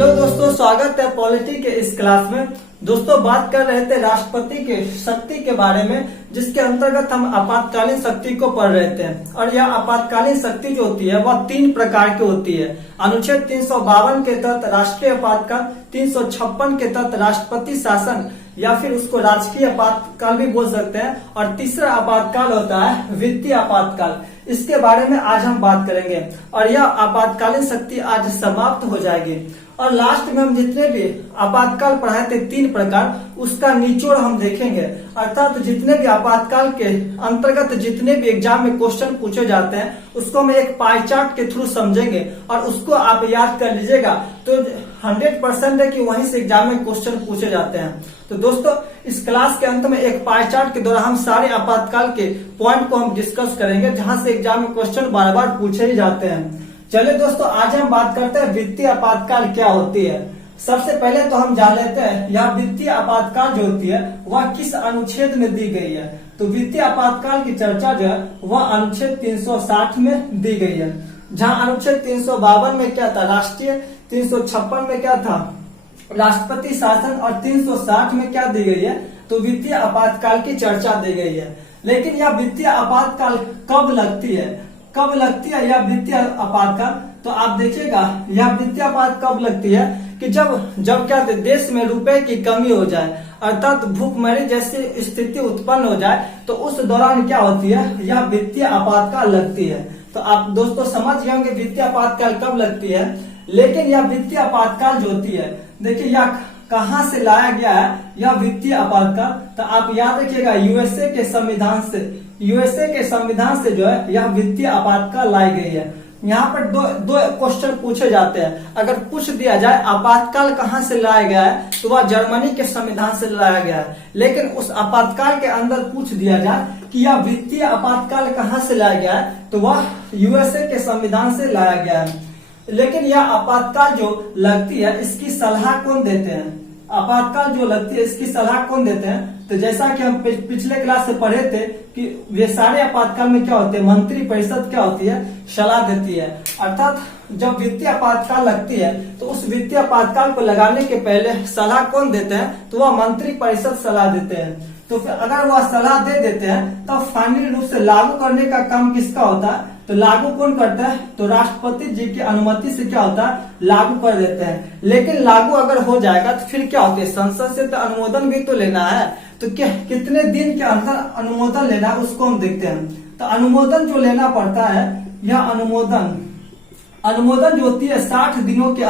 Hello दोस्तों, स्वागत है पॉलिटी के इस क्लास में। दोस्तों, बात कर रहे थे राष्ट्रपति के शक्ति के बारे में, जिसके अंतर्गत हम आपातकालीन शक्ति को पढ़ रहे थे। और यह आपातकालीन शक्ति जो होती है वह 3 प्रकार की होती है। अनुच्छेद 352 के तहत राष्ट्रीय आपातकाल, 356 के तहत राष्ट्रपति शासन या फिर उसको राजकीय आपातकाल भी बोल सकते हैं, और तीसरा आपातकाल होता है वित्तीय आपातकाल। इसके बारे में आज हम बात करेंगे और यह आपातकालीन शक्ति आज समाप्त हो जाएगी। और लास्ट में हम जितने भी आपातकाल पढ़ाए थे 3 प्रकार, उसका निचोड़ हम देखेंगे। अर्थात जितने भी आपातकाल के अंतर्गत जितने भी एग्जाम में क्वेश्चन पूछे जाते हैं उसको हम एक पाई चार्ट के थ्रू समझेंगे और उसको आप याद कर लीजिएगा तो 100% है कि वहीं से एग्जाम में क्वेश्चन पूछे जाते हैं। तो दोस्तों, इस क्लास के अंत में एक पाई चार्ट के द्वारा हम सारे आपातकाल के पॉइंट को हम डिस्कस करेंगे, जहां से एग्जाम में क्वेश्चन बार बार पूछे ही जाते हैं। चलिए दोस्तों, आज हम बात करते हैं वित्तीय आपातकाल क्या होती है। सबसे पहले तो हम जान लेते हैं यह वित्तीय आपातकाल जो होती है वह किस अनुच्छेद में दी गई है। तो वित्तीय आपातकाल की चर्चा जो है वह अनुच्छेद 360 में दी गई है, जहां अनुच्छेद 352 में क्या था राष्ट्रीय, 356 में क्या था राष्ट्रपति शासन और 360 में क्या दी गई है तो वित्तीय आपातकाल की चर्चा दी गई है। लेकिन यह वित्तीय आपातकाल कब लगती है यह वित्तीय आपातकाल? तो आप देखिएगा यह वित्तीय आपात कब लगती है कि जब क्या देश में रुपए की कमी हो जाए, अर्थात भूखमरी जैसी स्थिति उत्पन्न हो जाए, तो उस दौरान क्या होती है यह वित्तीय आपातकाल लगती है। तो आप दोस्तों समझ गए होंगे वित्तीय आपातकाल कब लगती है। लेकिन यह वित्तीय आपातकाल जो होती है, देखिए यह कहां से लाया गया है यह वित्तीय आपातकाल? तो आप याद रखिएगा यूएसए के संविधान से जो है यह वित्तीय आपातकाल लाई गई है। यहाँ पर दो क्वेश्चन पूछे जाते हैं। अगर पूछ दिया जाए आपातकाल कहाँ से लाया गया है तो वह जर्मनी के संविधान से लाया गया है। लेकिन उस आपातकाल के अंदर पूछ दिया जाए कि यह वित्तीय आपातकाल कहाँ से लाया गया है तो वह यूएसए के संविधान से लाया गया है। लेकिन यह आपातकाल जो लगती है इसकी सलाह कौन देते हैं? आपातकाल जो लगती है इसकी सलाह कौन देते हैं? तो जैसा कि हम पिछले क्लास से पढ़े थे कि वे सारे आपातकाल में क्या होते हैं, मंत्री परिषद क्या होती है, सलाह देती है। अर्थात जब वित्तीय आपातकाल लगती है तो उस वित्तीय आपातकाल को लगाने के पहले सलाह कौन देते हैं तो वह मंत्री परिषद सलाह देते हैं। तो फिर अगर वह सलाह दे देते हैं तो फाइनली रूप से लागू करने का काम किसका होता है? तो लागू कौन करता है? तो राष्ट्रपति जी की अनुमति से क्या होता है लागू कर देते हैं। लेकिन लागू अगर हो जाएगा तो फिर क्या होता है, संसद से तो अनुमोदन भी तो लेना है। तो क्या कितने दिन के अंदर अनुमोदन लेना है उसको हम देखते हैं। तो अनुमोदन जो लेना पड़ता है, यह अनुमोदन जो होती है 60 दिनों के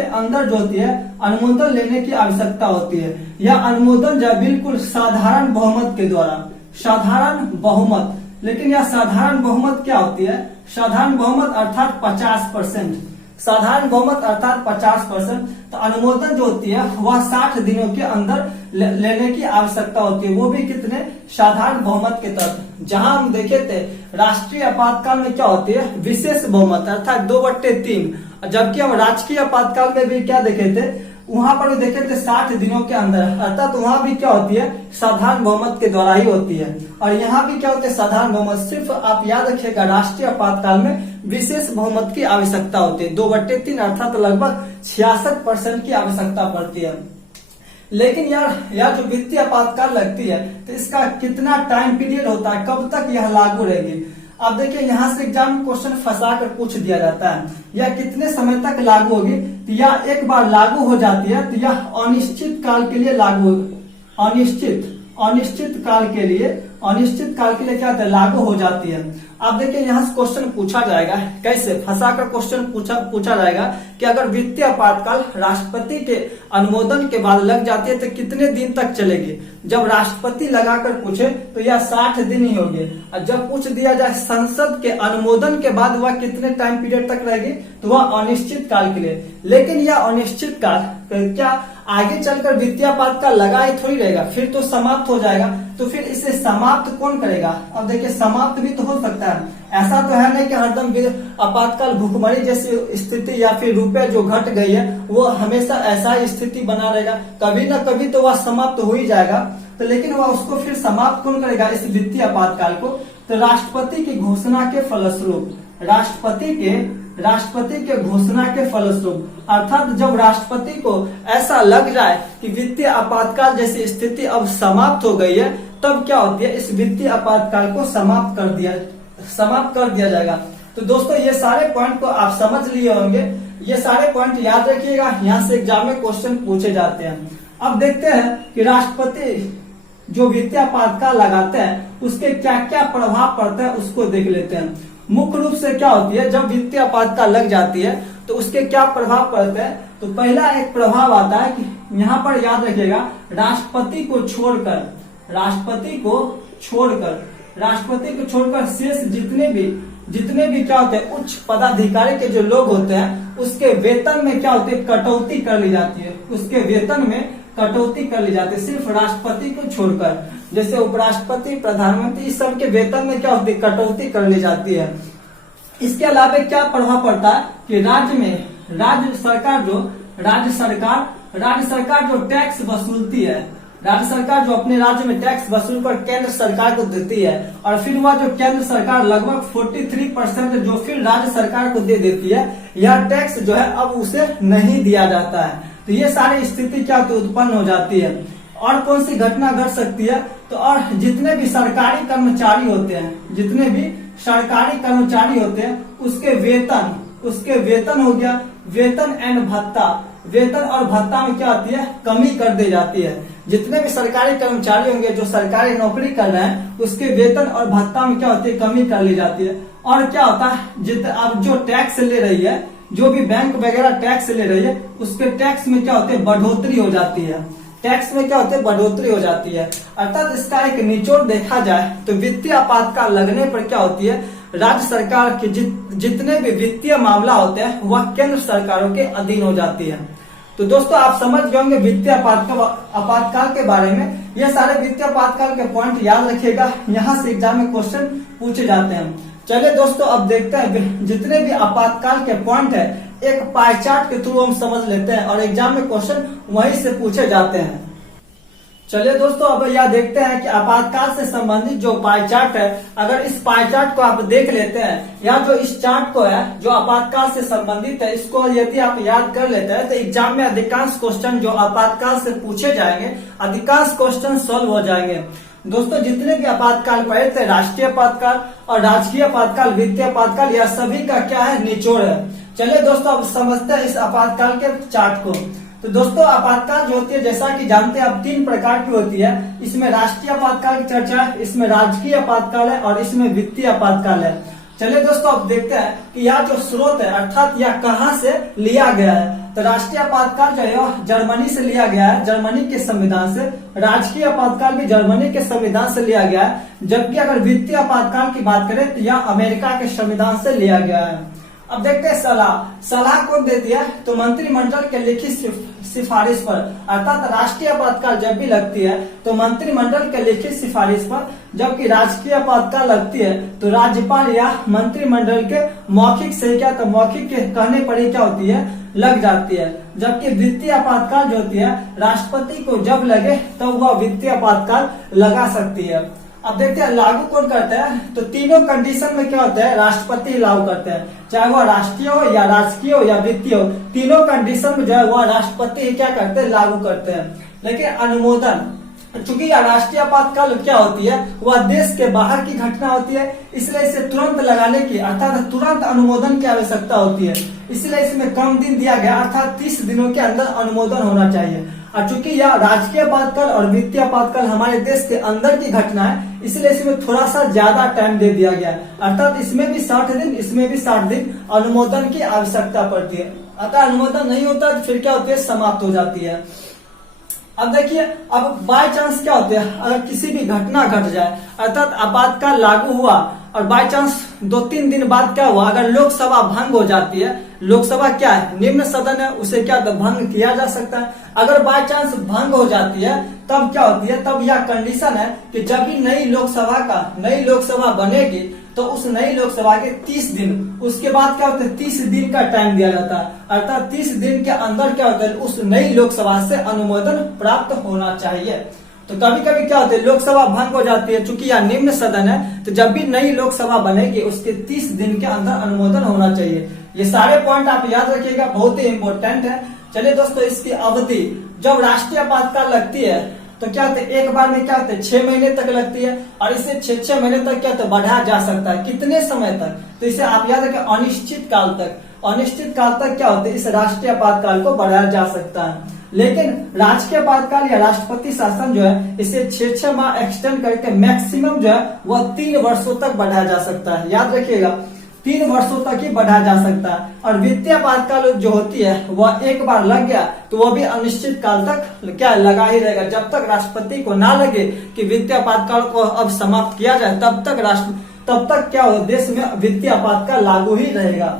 अंदर जो होती है अनुमोदन लेने की आवश्यकता होती है। यह अनुमोदन जो बिल्कुल साधारण बहुमत के द्वारा, साधारण बहुमत। लेकिन यह साधारण बहुमत क्या होती है? साधारण बहुमत अर्थात 50%। साधारण बहुमत अर्थात 50%। तो अनुमोदन जो होती है वह 60 दिनों के अंदर लेने की आवश्यकता होती है, वो भी कितने? साधारण बहुमत के तहत। जहां हम देखे थे राष्ट्रीय आपातकाल में क्या होती है विशेष बहुमत अर्थात 2/3, जबकि हम राजकीय आपातकाल में भी क्या देखे थे, वहां पर भी देखे थे 60 दिनों के अंदर, अर्थात वहां भी क्या होती है साधारण बहुमत के द्वारा ही होती है। और यहाँ भी क्या होती है साधारण बहुमत। सिर्फ आप याद रखिएगा राष्ट्रीय आपातकाल में विशेष बहुमत की आवश्यकता होती है, 2/3 अर्थात लगभग 66% की आवश्यकता पड़ती है। लेकिन यार जो वित्तीय आपातकाल लगती है तो इसका कितना टाइम पीरियड होता है, कब तक यह लागू रहेगी? अब देखिए यहाँ से एग्जाम में क्वेश्चन फंसा कर पूछ दिया जाता है यह कितने समय तक लागू होगी। तो यह एक बार लागू हो जाती है तो यह अनिश्चित काल के लिए लागू, अनिश्चित काल के लिए क्या होता है लागू हो जाती है। अब देखिए यहाँ से क्वेश्चन पूछा जाएगा, कैसे फंसा कर क्वेश्चन पूछा जाएगा कि अगर वित्तीय आपातकाल राष्ट्रपति के अनुमोदन के बाद लग जाती है तो कितने दिन तक चलेगी? जब राष्ट्रपति लगाकर पूछे तो यह 60 दिन ही होगी, और जब पूछ दिया जाए संसद के अनुमोदन के बाद वह कितने टाइम पीरियड तक रहेगी तो वह अनिश्चित काल के लिए। लेकिन यह अनिश्चित काल क्या आगे चलकर वित्तीय आपातकाल लगा ही थोड़ी रहेगा, फिर तो समाप्त हो जाएगा। तो फिर इसे समाप्त कौन करेगा? अब देखिए समाप्त भी तो हो सकता है, ऐसा तो है नहीं कि हरदम आपातकाल भूखमरी जैसी स्थिति या फिर रुपए जो घट गई है वो हमेशा ऐसा ही स्थिति बना रहेगा, कभी ना कभी तो वह समाप्त हो ही जाएगा। तो लेकिन वह उसको फिर समाप्त कौन करेगा इस वित्तीय आपातकाल को? तो राष्ट्रपति की घोषणा के फलस्वरूप राष्ट्रपति के घोषणा के फलस्वरूप अर्थात जब राष्ट्रपति को ऐसा लग जाए कि वित्तीय आपातकाल जैसी स्थिति अब समाप्त हो गई है, तब क्या होती है, इस वित्तीय आपातकाल को समाप्त कर दिया जाएगा। तो दोस्तों ये सारे पॉइंट को आप समझ लिए होंगे, ये सारे पॉइंट याद रखिएगा, यहाँ से एग्जाम में क्वेश्चन पूछे जाते हैं। अब देखते हैं कि राष्ट्रपति जो वित्तीय आपातकाल लगाते हैं उसके क्या क्या प्रभाव पड़ता है, उसको देख लेते हैं। मुख्य रूप से क्या होती है, जब वित्तीय आपातकाल लग जाती है तो उसके क्या प्रभाव पड़ते हैं। तो पहला एक प्रभाव आता है कि यहाँ पर याद रखिएगा, राष्ट्रपति को छोड़कर शेष जितने भी क्या होते हैं उच्च पदाधिकारी के जो लोग होते हैं उसके वेतन में क्या होती है, कटौती कर ली जाती है। उसके वेतन में कटौती कर ली जाती है, सिर्फ राष्ट्रपति को छोड़कर। जैसे उपराष्ट्रपति, प्रधानमंत्री, इस सब के वेतन में क्या होती है, कटौती कर ली जाती है। इसके अलावा क्या प्रभाव पड़ता है कि राज्य सरकार जो टैक्स वसूलती है, राज्य सरकार जो अपने राज्य में टैक्स वसूल कर केंद्र सरकार को देती है, और फिर वह जो केंद्र सरकार लगभग 43% जो फिर राज्य सरकार को दे देती है, यह टैक्स जो है अब उसे नहीं दिया जाता है। तो ये सारी स्थिति क्या होती है, उत्पन्न हो जाती है। और कौन सी घटना घट सकती है, तो और जितने भी सरकारी कर्मचारी होते हैं उसके वेतन हो गया, वेतन और भत्ता में क्या होती है, कमी कर दी जाती है। जितने भी सरकारी कर्मचारी होंगे जो सरकारी नौकरी कर रहे हैं उसके वेतन और भत्ता में क्या होती है, कमी कर ली जाती है। और क्या होता है, अब जो टैक्स ले रही है, जो भी बैंक वगैरह टैक्स ले रही है, उसके टैक्स में क्या होती है, बढ़ोतरी हो जाती है। अर्थात इसका एक निचोड़ देखा जाए तो वित्तीय आपातकाल लगने पर क्या होती है, राज्य सरकार के जितने भी वित्तीय मामला होते हैं वह केंद्र सरकारों के अधीन हो जाती है। तो दोस्तों आप समझ गए होंगे वित्तीय आपातकाल के बारे में। ये सारे वित्तीय आपातकाल के पॉइंट याद रखिएगा, यहाँ से एग्जाम में क्वेश्चन पूछे जाते हैं। चलिए दोस्तों अब देखते हैं जितने भी आपातकाल के पॉइंट है एक पाई चार्ट के थ्रू हम समझ लेते हैं और एग्जाम में क्वेश्चन वहीं से पूछे जाते हैं। चलिए दोस्तों अब यह देखते हैं कि आपातकाल से संबंधित जो पाई चार्ट है, अगर इस पाई चार्ट को आप देख लेते हैं, या जो इस चार्ट को है जो आपातकाल से संबंधित है, इसको यदि आप याद कर लेते हैं तो एग्जाम में अधिकांश क्वेश्चन जो आपातकाल से पूछे जाएंगे, अधिकांश क्वेश्चन सॉल्व हो जाएंगे। दोस्तों जितने भी आपातकाल पढ़े थे, राष्ट्रीय आपातकाल और राजकीय आपातकाल, वित्तीय आपातकाल, यह सभी का क्या है, निचोड़ है। चलिए दोस्तों अब समझते हैं इस आपातकाल के चार्ट को। तो दोस्तों आपातकाल जो होती है, जैसा कि जानते हैं आप, 3 प्रकार की होती है। इसमें राष्ट्रीय आपातकाल की चर्चा है, इसमें राजकीय आपातकाल है और इसमें वित्तीय आपातकाल है। चलिए दोस्तों अब देखते हैं कि यह जो स्रोत है, अर्थात यह कहाँ से लिया गया है। तो राष्ट्रीय आपातकाल जो है जर्मनी से लिया गया है, जर्मनी के संविधान से। राजकीय आपातकाल भी जर्मनी के संविधान से लिया गया है, जबकि अगर वित्तीय आपातकाल की बात करें तो यह अमेरिका के संविधान से लिया गया है। अब देखते हैं सलाह कौन देती है, तो मंत्रिमंडल के लिखित सिफारिश पर। अर्थात राष्ट्रीय आपातकाल जब भी लगती है तो मंत्रिमंडल के लिखित सिफारिश पर, जबकि राजकीय आपातकाल लगती है तो राज्यपाल या मंत्रिमंडल के मौखिक से क्या, तो मौखिक के कहने पर ही क्या होती है, लग जाती है। जबकि वित्तीय आपातकाल जो होती है, राष्ट्रपति को जब लगे तब वह वित्तीय आपातकाल लगा सकती है। अब देखते हैं लागू कौन करता है, तो तीनों कंडीशन में क्या होता है, राष्ट्रपति लागू करते हैं, चाहे वह राष्ट्रीय हो या राजकीय हो या वित्तीय हो, तीनों कंडीशन में जो है वह राष्ट्रपति क्या करते हैं, लागू करते हैं। लेकिन अनुमोदन, चूंकि यह राष्ट्रीय आपातकाल क्या होती है, वह देश के बाहर की घटना होती है, इसलिए इसे तुरंत लगाने की, अर्थात तुरंत अनुमोदन की आवश्यकता होती है। इसलिए इसमें कम दिन दिया गया, अर्थात 30 दिनों के अंदर अनुमोदन होना चाहिए। और चूंकि यह राजकीय आपातकाल और वित्तीय आपातकाल हमारे देश के अंदर की घटना है, इसलिए इसमें थोड़ा सा ज्यादा टाइम दे दिया गया, अर्थात इसमें भी 60 दिन, इसमें भी 60 दिन अनुमोदन की आवश्यकता पड़ती है। अतः अनुमोदन नहीं होता तो फिर क्या होती है, समाप्त हो जाती है। अब देखिए, अब बाय चांस क्या होते हैं, अगर किसी भी घटना घट जाए, अर्थात आपातकाल लागू हुआ और बाय चांस 2-3 दिन बाद क्या हुआ, अगर लोकसभा भंग हो जाती है, लोकसभा क्या है, निम्न सदन है, उसे क्या भंग किया जा सकता है। अगर बाय चांस भंग हो जाती है तब क्या होती है, तब यह कंडीशन है कि जब भी नई लोकसभा बनेगी तो उस नई लोकसभा के 30 दिन, उसके बाद क्या होता है, 30 दिन का टाइम दिया जाता है। अर्थात 30 दिन के अंदर क्या होता है, उस नई लोकसभा से अनुमोदन प्राप्त होना चाहिए। तो कभी कभी क्या होता है, लोकसभा भंग हो जाती है। चूंकि यह निम्न सदन है, तो जब भी नई लोकसभा बनेगी उसके 30 दिन के अंदर अनुमोदन होना चाहिए। ये सारे पॉइंट आप याद रखिएगा, बहुत ही इंपॉर्टेंट है। चलिए दोस्तों, इसकी अवधि जब राष्ट्रीय आपातकाल लगती है तो क्या होता है, एक बार में क्या होता है 6 महीने तक लगती है, और इसे 6 महीने तक क्या होता है बढ़ाया जा सकता है। कितने समय तक? तो इसे आप याद रखें, अनिश्चित काल तक। अनिश्चित काल तक क्या होता है, इस राष्ट्रीय आपातकाल को बढ़ाया जा सकता है। लेकिन राजकीय आपातकाल या राष्ट्रपति शासन जो है, इसे 6 माह एक्सटेंड करके मैक्सिमम जो है वह 3 वर्षों तक बढ़ाया जा सकता है। याद रखिएगा, 3 वर्षों तक ही बढ़ाया जा सकता है। और वित्तीय आपातकाल जो होती है वह एक बार लग गया तो वह भी अनिश्चित काल तक क्या लगा ही रहेगा। जब तक राष्ट्रपति को ना लगे कि वित्तीय आपातकाल को अब समाप्त किया जाए, तब तक क्या हो, देश में वित्तीय आपातकाल लागू ही रहेगा।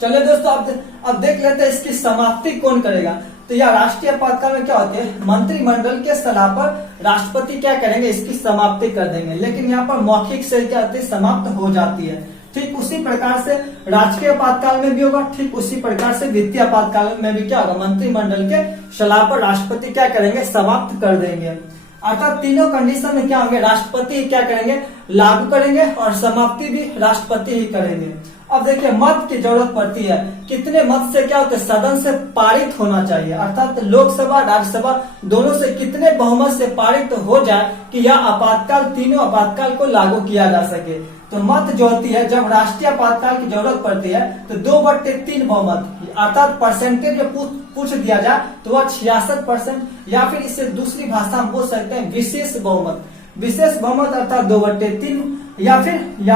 चलिए दोस्तों, अब देख लेते हैं इसकी समाप्ति कौन करेगा। तो यह राष्ट्रीय आपातकाल में क्या होती है, मंत्रिमंडल के सलाह पर राष्ट्रपति क्या करेंगे, इसकी समाप्ति कर देंगे। लेकिन यहाँ पर मौखिक से क्या होती है, समाप्त हो जाती है। ठीक उसी प्रकार से राजकीय आपातकाल में भी होगा, ठीक उसी प्रकार से वित्तीय आपातकाल में भी क्या होगा, मंत्रिमंडल के सलाह पर राष्ट्रपति क्या करेंगे, समाप्त कर देंगे। अर्थात तीनों कंडीशन में क्या होंगे, राष्ट्रपति क्या करेंगे, लागू करेंगे, और समाप्ति भी राष्ट्रपति ही करेंगे। अब देखिए, मत की जरूरत पड़ती है। कितने मत से क्या होता है, सदन से पारित होना चाहिए। अर्थात लोकसभा राज्यसभा दोनों से कितने बहुमत से पारित हो जाए कि यह आपातकाल, तीनों आपातकाल को लागू किया जा सके। तो मत जो होती है, जब राष्ट्रीय आपातकाल की जरूरत पड़ती है तो 2/3 बहुमत, अर्थात परसेंटेज में पूछ दिया जाए तो वह 66%, या फिर इसे दूसरी भाषा में बोल सकते हैं विशेष बहुमत। विशेष बहुमत अर्थात 2/3 या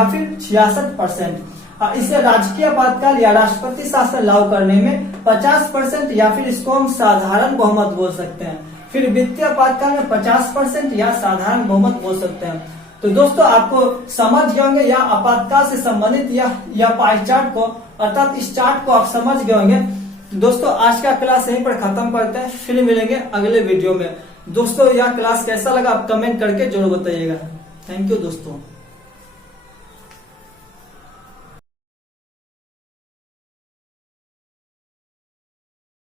फिर 66%। इसे राजकीय आपातकाल या राष्ट्रपति शासन लागू करने में 50%, या फिर इसको हम साधारण बहुमत बोल सकते हैं। फिर वित्तीय आपातकाल में 50% या साधारण बहुमत बोल सकते हैं। तो दोस्तों, आपको समझ गए होंगे या आपातकाल से संबंधित या पाई चार्ट को, अर्थात इस चार्ट को आप समझ गए होंगे। तो दोस्तों, आज का क्लास यहीं पर खत्म करते हैं, फिर मिलेंगे अगले वीडियो में। दोस्तों, यह क्लास कैसा लगा आप कमेंट करके जरूर बताइएगा। थैंक यू दोस्तों।